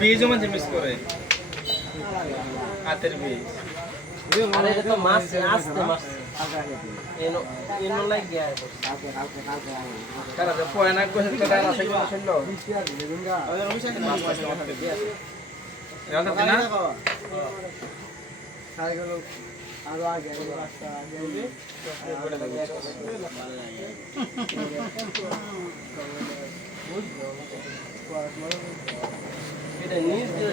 बीज म्हणजे मिस करे हातेर बीज अरे ये तो मास आस्ते मास इनो लाइक गया है cara de poena cosa que cara se yo solo ya no tiene cycle আরো আগে রাস্তা আগে এটা নিজ দিয়ে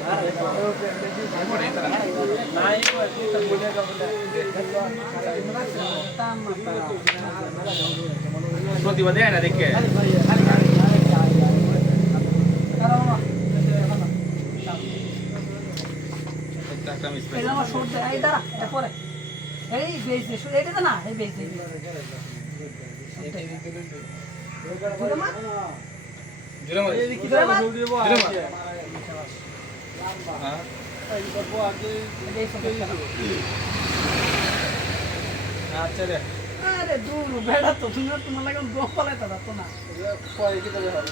নাই এটা বলেगा বলে প্রতিবাদে আয় না দেখে আরে দূর বেড়া তো তুমি তোমার লাগে দোপ পালাইতা তো না কয় কি তবে হবে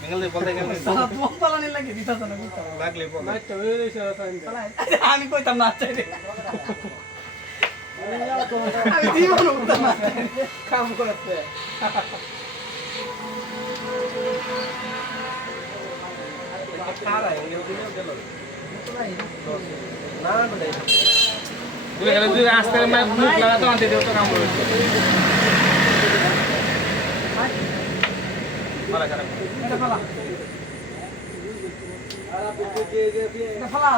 নিগলে বলতে গেলে দোপ পালানি লাগে দিতা তো না লাগলে বল না তো ওই রেছে আমি কইতাম না চাই রে আমি জীবন উঠতাম না কাম করতে খারা এগুলো দিলে গেল না না বলে তুই গেলে তুই আস্তে মুখ লাগা তো আনতে দিও তো কাম করবে মারা খারাপ এটা ফালা এটা ফালা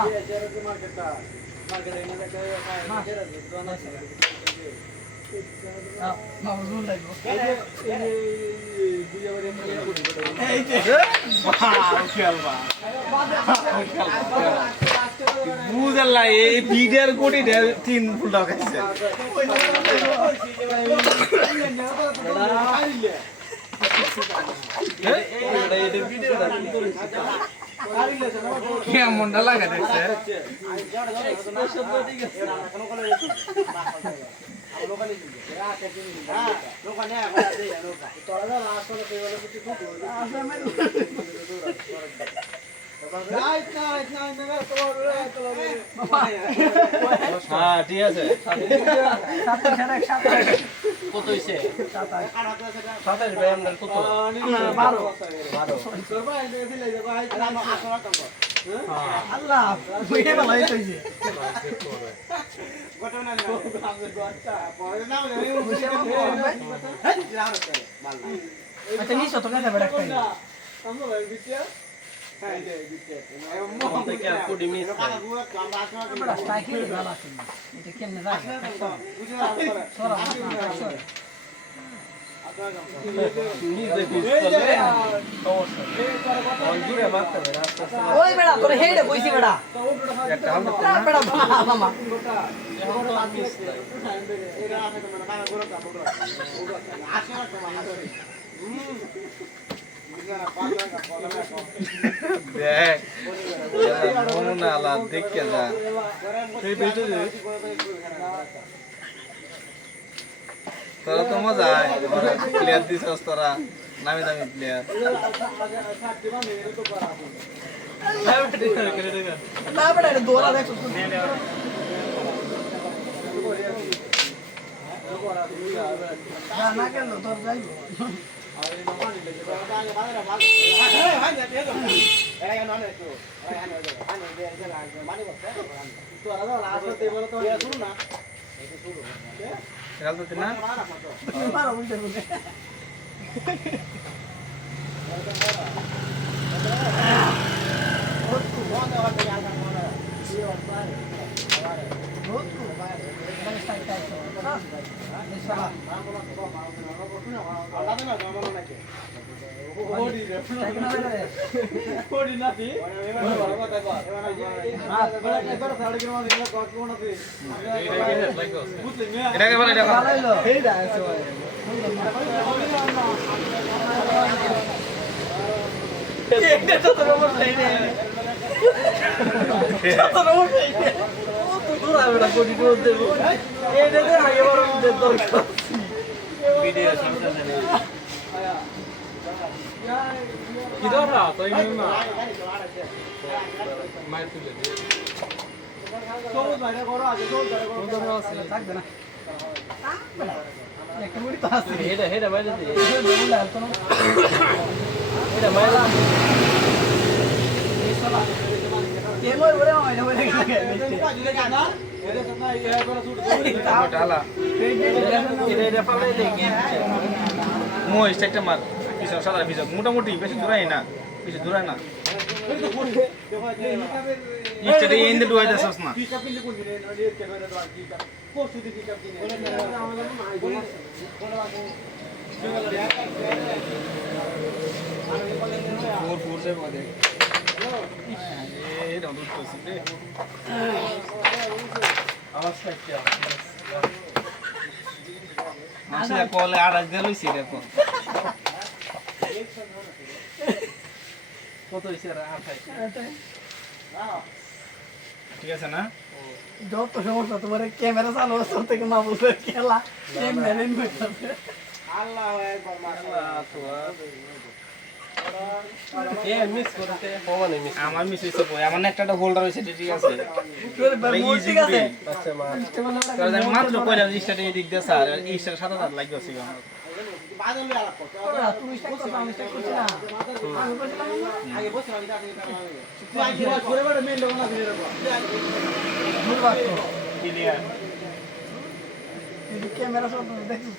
বুঝলা এই ভিডিওর কোটি 3 ফুল টাকা খাইছে এটা ভিডিওটা কেমনটা লাগা দেখছে হ্যাঁ ঠিক আছে কত হইছে 27 ভাই আমরা কত 12 আল্লাহ বুঝে ভালো হইছে আচ্ছা নিছো তো কাছে বড় খাই কোটি মিস বড় স্ট্রাইকিং ভালো আছে এটা কেমনে যায় সরা ওই বেড়া তোর হেডে কইছি বেড়া একটা হাল না বেড়া মামা দেখ মন না আলা দেখে যা তোরা তো মজা প্লেয়ার দিছস তোরা নামি দামি প্লেয়ার না বেড়া এটা দোলা দেখো না কেন তোর যাইবো খেয়াল তো না মারো উল্টে উল্টে এটাকে বলে এটা মোষ একটা মার পিছনে সাদা পিছন মোটামুটি বেশি দূরাই না বেশি দূরাই না ইস্টেটে এন্ডে ডুয়াই দাসস না ফোর ফোর से বাদে এই রাউন্ড করছি রে আওয়াজটা কি আসলে কলে আড়াই দিয়ে লইছি দেখো কত হইছে রে 28 ঠিক আছে না যত সমস্যা তোমার ক্যামেরা চালু আছে থেকে না বলতে খেলা গেম ম্যানেজ করতে আল্লাহ একবার মাশাআল্লাহ তো এ মিস করতে পবনে মিস আমার মিস হইছে কই আমার একটা হোল্ডার হইছে ঠিক আছে ঠিক আছে আচ্ছা মা কারণ আমি মাত্র কইলাম স্টার্টে এদিক দিয়ে স্যার এই স্টার 7000 লাগবে আছে আমার বাদল লই আলাপ করতে তুমি স্টার্ট করতে আমি স্টার্ট করছি না আমি বলছিলাম আগে বসে আমি তাকে তুই আগে ঘুরে বড় মেইন লোক না ঘুরে রাখো ভুল বাত ক্লিয়ার এই ক্যামেরা সব দেখছিস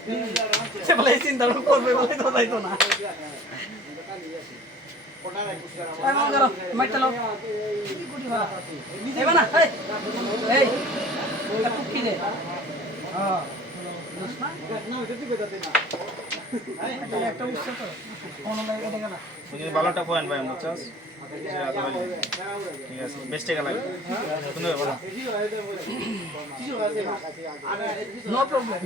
সে বলে চিন্তা করবে বলে তো যাইতো না এই মাল করো মাইটা লো গুটি ভাড়া এবা না এই এটা কুকি দে হ্যাঁ দোস্ত না এটা দিবে দাতে না একটা উৎস তো কোন লাগে এটা গেল তুমি ভালোটা পয়েন্ট ভাই আমরা চাস ঠিক আছে বেস্ট টাকা লাগে তুমি বলো নো প্রবলেম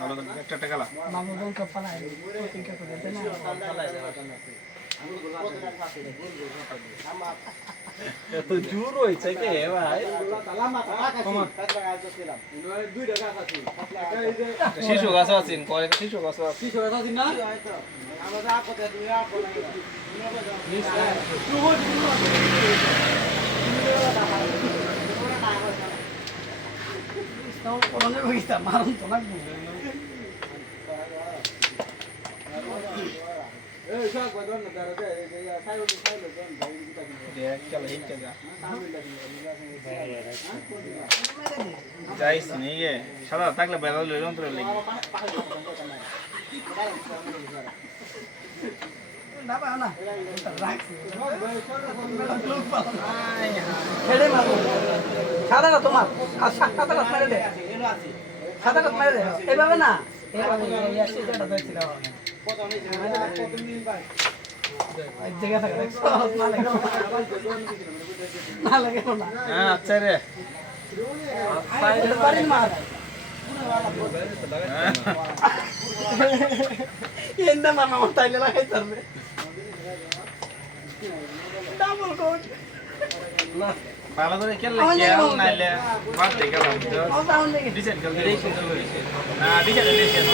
ভালো একটা টাকা লা মামু বল কপালা ঠিক করে দেন না তো জোর হইছে কে ভাই শিশু গাছ আছেন কয় শিশু গাছ শিশু গাছ আছেন না আমরা আপতে তুমি আপনা Estão falando eu está mal, não tô na boa. Ei, já guardou na cara dele, já saiu do saiu do é aquela aí que já. যাইস নেই গে সাদা থাকলে বেলা লই যন্ত্র লাগি না পাও না রাখছি ছেড়ে মারো সাদা না তোমার আর সাদা কাট মেরে দে সাদা কাট মেরে দে এইভাবে না এই আসে যেটা দেখছিল এই জায়গা থাকে দেখছো না লাগে না লাগে না হ্যাঁ আচ্ছা রে বাড়ির মার এন্ড মামা তাইলে লাগাই তারবে ডাবল কোট ভালো করে খেললে খেল নাইলে বাদ দে গেলাম তো ও সাউন্ড লাগে ডিজাইন খেলতে না ডিজাইন ডিজাইন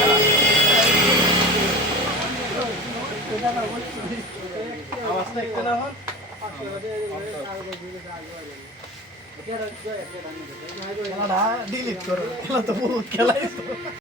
আওয়াজটা একটু না হন ডিলিট করো খেলা তো বহুত খেলাই